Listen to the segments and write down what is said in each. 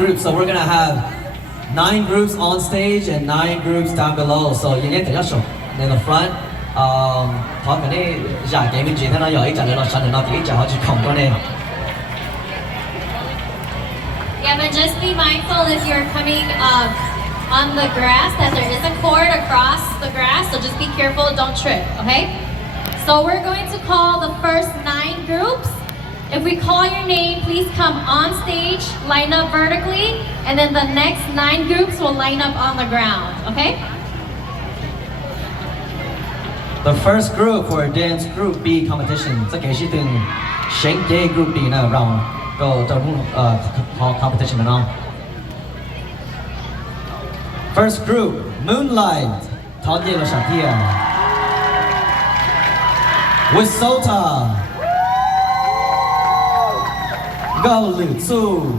groups, so we're gonna have 9 groups on stage and 9 groups down below. So you need to just in the front. Có cái này giải cái mình chỉ thấy nó giỏi ít trả lời nó sẵn nó thì ít trả họ chỉ không có này. Yeah, but just be mindful if you're coming on the grass that there is a cord across the grass, so just be careful, don't trip, okay? So we're going to call the first 9 groups. If we call your name, please come on stage, line up vertically, and then the next 9 groups will line up on the ground, okay? The first group for dance group B competition. 这个是跟 Shank Gay group B 呢，让go 的competition 呢。First group Moonlight 陶冶了小弟啊 ，With Sota 高鲁祖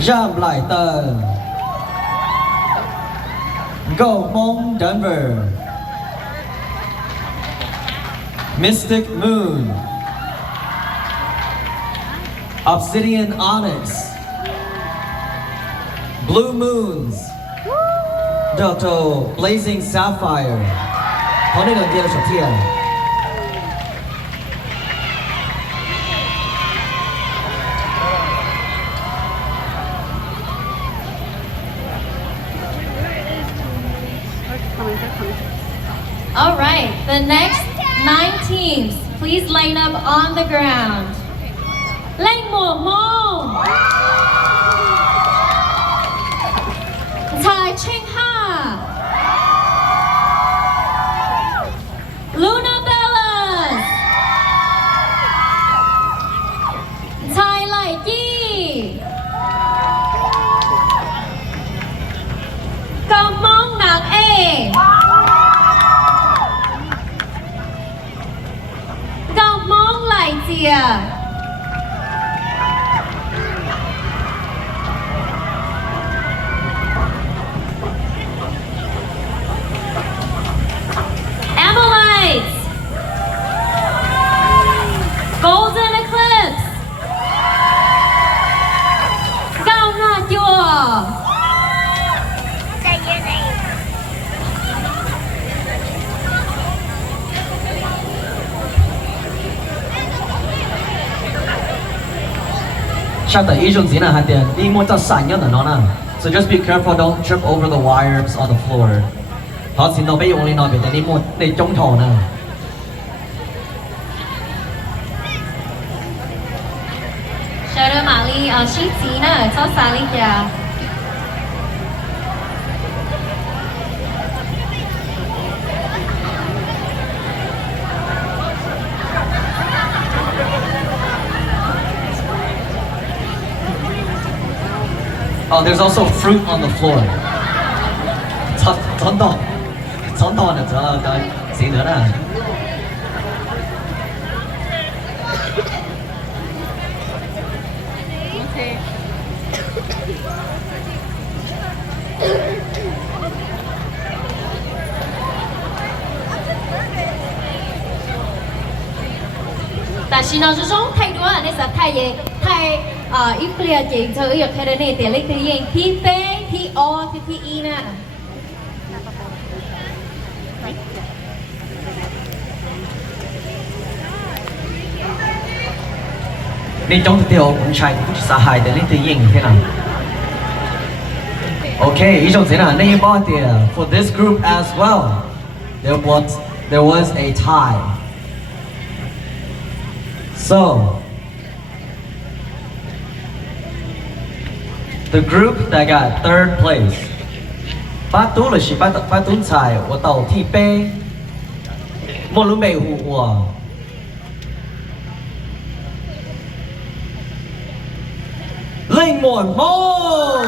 让来的 Go Hmong Denver Mystic Moon Obsidian Onyx Blue Moons Doto Blazing Sapphire 同你两件手贴 All right, the next 9 teams, please line up on the ground. Leng Mo Mong, Tai Ching Ha, Luna Bellas, Tai Lai Yi, Gong Mong Nang A. Idea. Amalettes. Golden Eclipse. Gao Not Your. So just be careful, don't trip over the wires on the floor. 好似到俾我哋那邊，你冇你中途呢？ Shout out Mali, she Tina, tell Sally yeah. Oh, there's also fruit on the floor. 真的這死咗啦！ 但是呢，這種太多人，你實太嘢太一個嘢就要睇到你哋呢啲嘢，T B T O T E 呢。你種條紅菜，好似殺害的呢啲嘢聽啊 ？Okay, 一種怎樣呢？But for this group as well, there was a tie. So the group that got 3rd place, 巴都了是巴都菜，我到替杯，莫伦美湖我。 Linh Muộn Mông.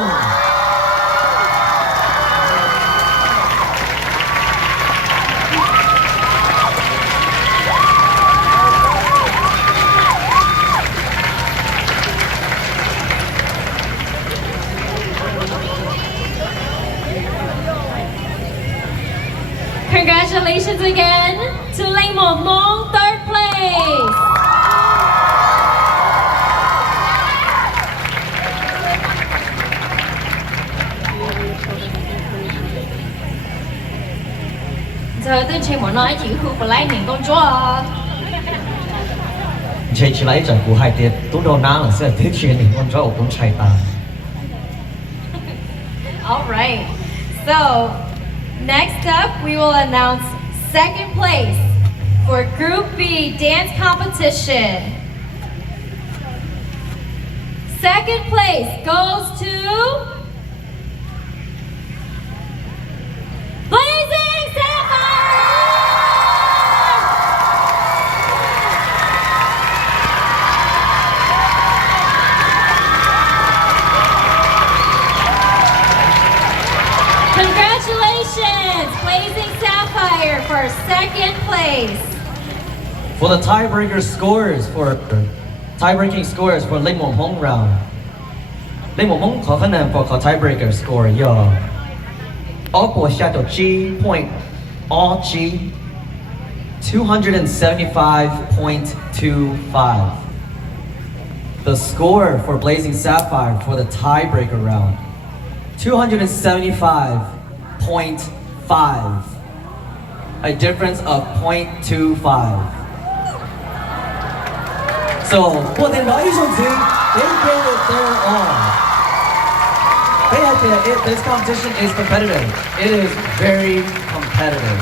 Congratulations again to Linh Muộn Mông, 3rd place. 且我呢几乎不来年工作。chạy chỉ lấy trận của hai tiết tú đồ ná là sẽ tiết chuyện thì con cháu cũng chạy ta. Alright, so next up we will announce second place for Group B dance competition. Second place goes to Blazing Sapphire! Congratulations, Blazing Sapphire for second place. For the tiebreaker scores for Linh Mộng Hmong round. Linh Mộng Hmong có khả năng for tiebreaker score yo. All của shadow G point all G 275.25. The score for Blazing Sapphire for the tiebreaker round 275.5. A difference of 0.25. So, what they nói something, they gave it their all. This competition is competitive. It is very competitive.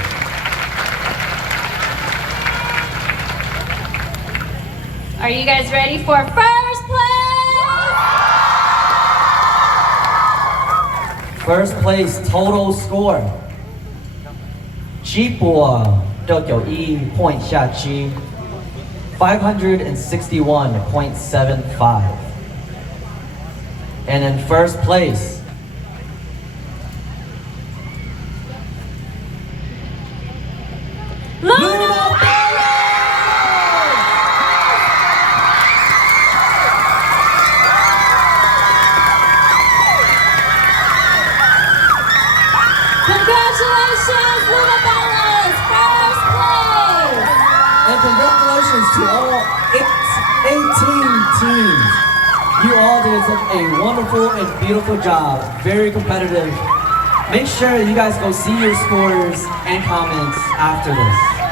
Are you guys ready for first place? First place total score. G của Độ Kiểu Y point Xia Chi 561.75. And in first place, Luna Congratulations, Luna Ballas, first place! and congratulations to all 18 teams. You all did such a wonderful and beautiful job. Very competitive. Make sure you guys go see your scores and comments after this.